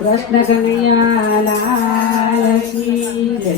કૃષ્ણ કનૈયા લાલ કી જય.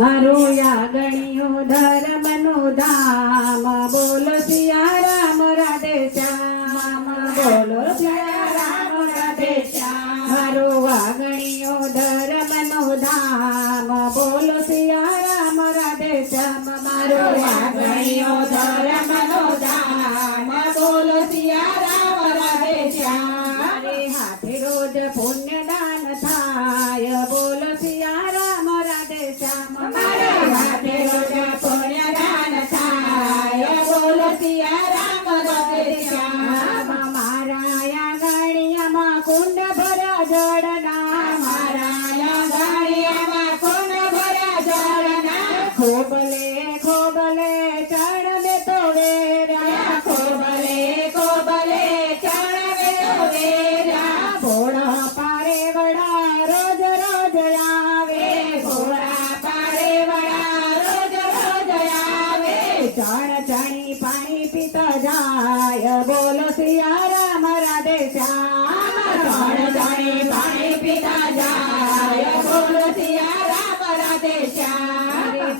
મારું યાગણિયું ધર્મનું ધામ, બોલો સિયારામ રાધે શ્યામ, બોલો સિયારામ રાધે શ્યામ. મારું વાગણિયું ધર્મનું ધામ, બોલો સિયારામ રાધે શ્યામ. મારું વાગણિયું ધર્મનું ધામ, બોલો સિયારામ રાધે શ્યામ. મારે હાથે રોજ પુણ્યદાન થાય, બોલો સિયારામ રાધે શ્યામ. મારા હાથે રોજ પુણ્યદાન થાય, બોલો સિયારામ રાધે શ્યામ. મારા આંગણિયામાં કુંડ ભર્યા જળના, મારા આંગણિયામાં કુંડ ભર્યા જળના. ખોબલે ખોબલે ચણવે તો વેરા, ખોબલે ખોબલે ચણવે તો વેરા. ભોળા પારે વડા રોજ રોજ આવે, ભોળા પારે વડા રોજ રોજ આવે. ચણ ચણી પાણી પીતા જાય, બોલો સિયારામ રાધે શ્યામ. ચણ ચણી પાણી પીતા જાય, બોલો સિયારામ રાધે શ્યામ.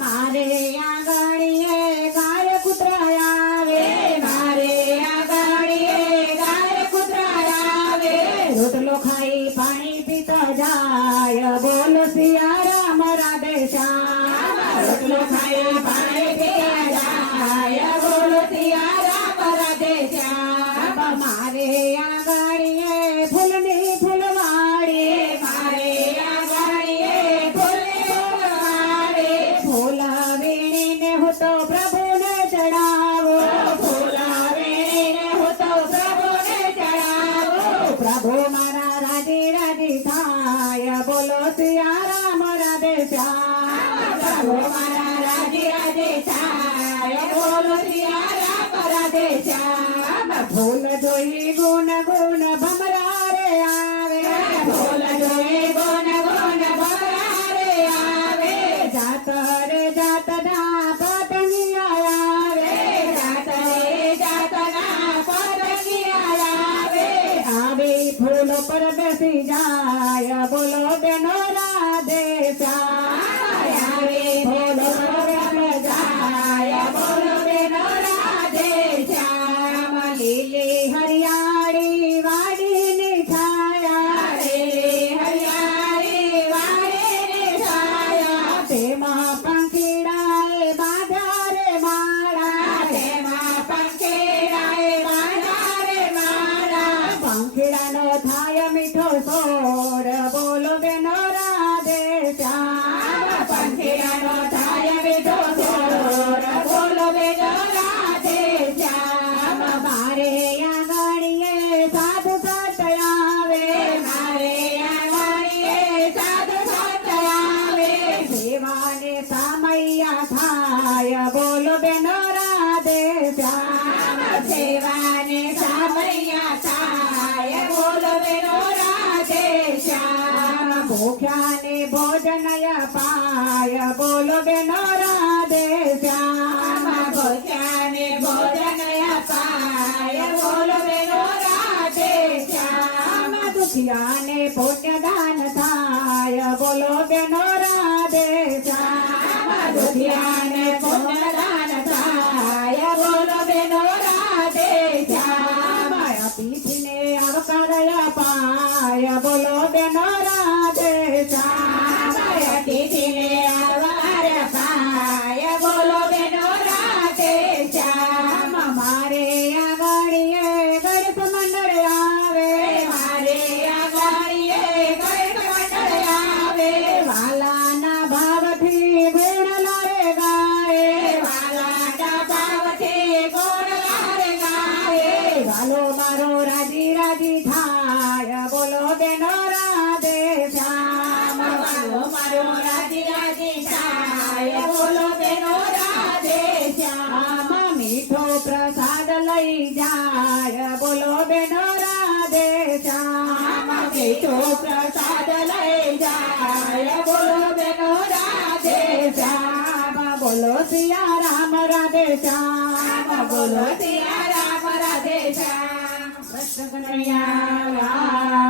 મારે આંગણીએ ગાય કૂતરા આવે, મારે આંગણીએ ગાય કૂતરા આવે. રોટલો ખાઈ પાણી પીતા જાય, બોલો સિયારામ રાધે શ્યામ. રોટલો ખાઈ પાણી પીતા જાય, બોલો સિયારામ રાધે શ્યામ. મારે આંગણીએ ફૂલની ફૂલવાડી, મારે આંગણીએ ફૂલની ફૂલવાડી. ફૂલ વીણીને હું તો પ્રભુને ચડાવો, ફૂલ વીણીને હું તો પ્રભુને ચડાવો. પ્રભુ મારા રાજી રાજી થાય, બોલો સિયારામ રાધે શ્યામ. પ્રભુ મારા રાજી રાજી થાય, બોલો સિયારામ રાધે શ્યામ. ફૂલ જોઈ ગુણ ગુણ ભમરા રે આવે, ફૂલ જોઈ ગુણ ગુણ ભમરા રે આવે. જાત રે જાત ના પતંગિયા આવે, જાત રે જાત ના પતંગિયા આવે. આવે ફૂલ પર બેસી જાય, બોલો બેનો રાધે શ્યામ. આવે ફૂલ પર બેસી જાય, બોલો બેનો રાધે શ્યામ. લીલી હરિયાળી વાડીની છાયા, લીલી હરિયાળી વાડીની છાયા. તેમાં પંખીડાએ બાંધ્યા રે માળા, તેમાં પંખીડાએ બાંધ્યા રે માળા. પંખીડાનો થાય મીઠો સોર, બોલો બેનો રાધે શ્યામ. પંખીડાનો થાય મીઠો સોર, બોલો બેનો રાધે શ્યામ. મારે આંગણીએ સાધુ સંત આવે, મારે આંગણીએ સાધુ સંત આવે. સેવાને સામૈયા થાય, બોલો બેનો રાધે શ્યામ. સેવાને સામૈયા થાય, બોલો બેનો રાધે શ્યામ. ભૂખ્યાને ભોજન અપાય, બોલો બેનો રાધે શ્યામ. ભૂખ્યાને ભોજન અપાય, બોલો બેનો રાધે શ્યામ. દુખિયાને પુણ્યદાન થાય, બોલો બેનો રાધે શ્યામ. દુખિયાને પુણ્યદાન થાય, બોલો બેનો રાધે શ્યામ. અતિથિને આવકાર અપાય, બોલો બેનો રાધે શ્યામ. અતિથિને આવકાર અપાય, બોલો બેનો રાધે શ્યામ. મારે આંગણીએ ગણેશ મંડળ આવે, મારે આંગણીએ ગણેશ મંડળ આવે. વાલાના ભાવથી ગુણલા રે ગાય, વાલાના ભાવથી ગુણલા રે ગાય. વાલો મારો રાજી રાજી થાય, બોલો બેનો રાધે શ્યામ. વાલો મારો રાજી રાજી થાય, બોલો બેનો રાધે શ્યામ. મીઠો પ્રસાદ લઈ જાય, બોલો બેનો રાધે શ્યામ. મીઠો પ્રસાદ લઈ જાય, બોલો બેનો રાધે શ્યામ. બોલો સિયારામ રાધે શ્યામ, બોલો સિયારામ રાધે શ્યામ. કૃષ્ણ કનૈયા